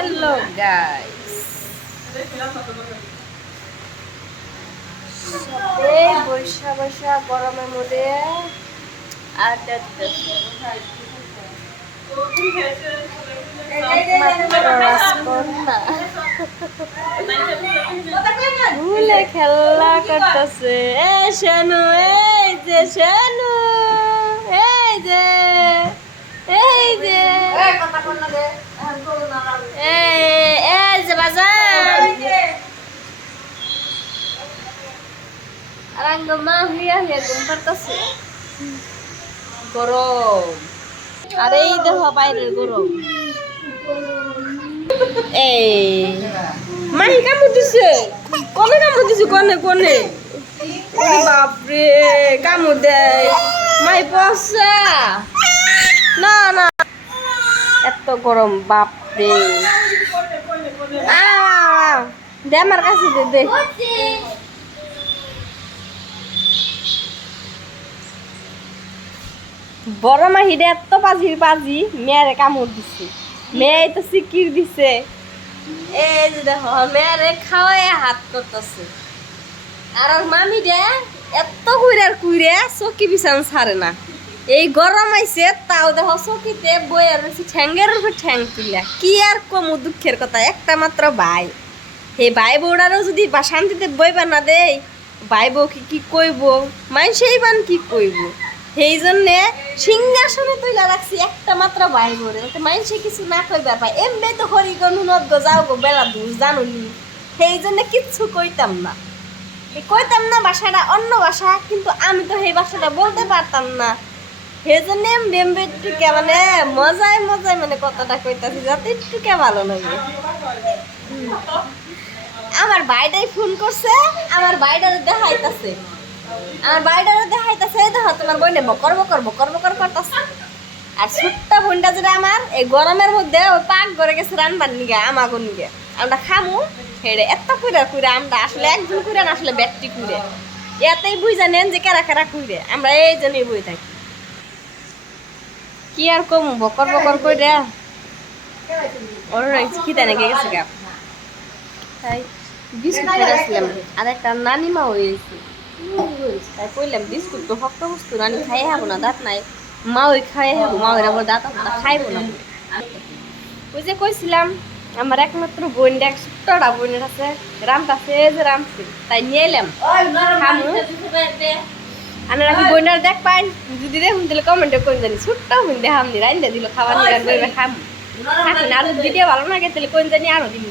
Hello guys, এই বৈশা বৈশা গরমের মধ্যে আড্ডা দিতেছে। ভুলে খেলা করতেছে। এ শানু, এই যে শানু, এই যে এই যে এই যে বাজার আর মা হইয়া হইয়া ঘুম পারতেছে। গরম আর এই দেহ বাইরের গরম। এই মাহি কামড় দিছে, কনে কামড় দিছে, কনে কনে বাপরে কামড় দেয় মাই পচা। না না এত গরম বাপরে। দে আমার কাছে দে দে। বড় মাহিরে এত পাজির পাজি মেয়েরে কামড় দিছে, মেয়ে তো সিকির দিছে। এই যে দেখো মেয়েরে খাওয়াই হাত করতেছে। আর মামি দে এত কুইরার কুইরে চকি বিছান ছাড়ে না। এই গরম আইছে তাও দেখো চকিতে বইয়ে রয়েছে ঠ্যাঙ্গের উপর ঠ্যাং তুলিয়া। কি আর কমু দুঃখের কথা, একটা মাত্র ভাই। এই ভাই বউরারও যদি বা শান্তিতে বইবা না দেই, ভাই বউ কি কইব, মানুষেই বান কি কইব। সেই জন্যে সিংহাসনে তুইলা রাখছি একটা মাত্র ভাই বউরে, মানুষে কিছু না কইবার পাই। এমনি তো হরিগণ হুনত গো যাও গো বেলা দূর জানুনি, সেই জন্য কিচ্ছু কইতাম না। কইতাম না, বাসাটা অন্য বাসা, কিন্তু আমি তো সেই বাসাটা বলতে পারতাম না। সেই জন্য একটুকে মানে মজায় মজায় মানে কথাটা কইতাছি যাতে একটুকে ভালো লাগে। আমার ভাইটাই ফোন করছে, আমার ভাইটারে দেখাইতাছে, আমার ভাইটারে দেখাইতাছে দেখো তোমার বইনে বকর বকর বকর বকর করতেছে। আর ছোট্ট বোনটা যেটা আমার এই গরমের মধ্যে ওই পাক করে গেছে রানবার নিগে আমাগো নিগে। আমরা খামু হেড়ে এত কুইরা কুইরা আমরা আসলে একজন কুইরা না, আসলে ব্যাটটি কুইরে এতেই বুঝ জানেন যে কেরা কেরা কুইরে আমরা এই জন্যই বই থাকি। কি আর কম বকর বকর কইরা ওর কি তাই নাকি গেছে গা। তাই বিস্কুট খেয়েছিলাম আর একটা নানিমা হয়েছে, তাই কইলাম বিস্কুট তো শক্ত বস্তু নানি খাই হবো না, দাঁত নাই, মা ওই খাই হবো, মা ওই আমার দাঁত খাইবো না। ওই যে কইছিলাম আমার একমাত্র বোনটা ছোট্টটা বোনের আছে রামতাছে, যে রামছে তাই নিয়ে এলাম খামু। আমি নাকি বোনের দেখ পাই, যদি দেখুন দিলে কমেন্টে কোন জানি ছোট্ট বোন দেখাম নি রাইন্দা দিল খাবার নিয়ে খামু। থাকি না আর ভিডিও ভালো লাগে তাহলে কোন জানি আরো দিন।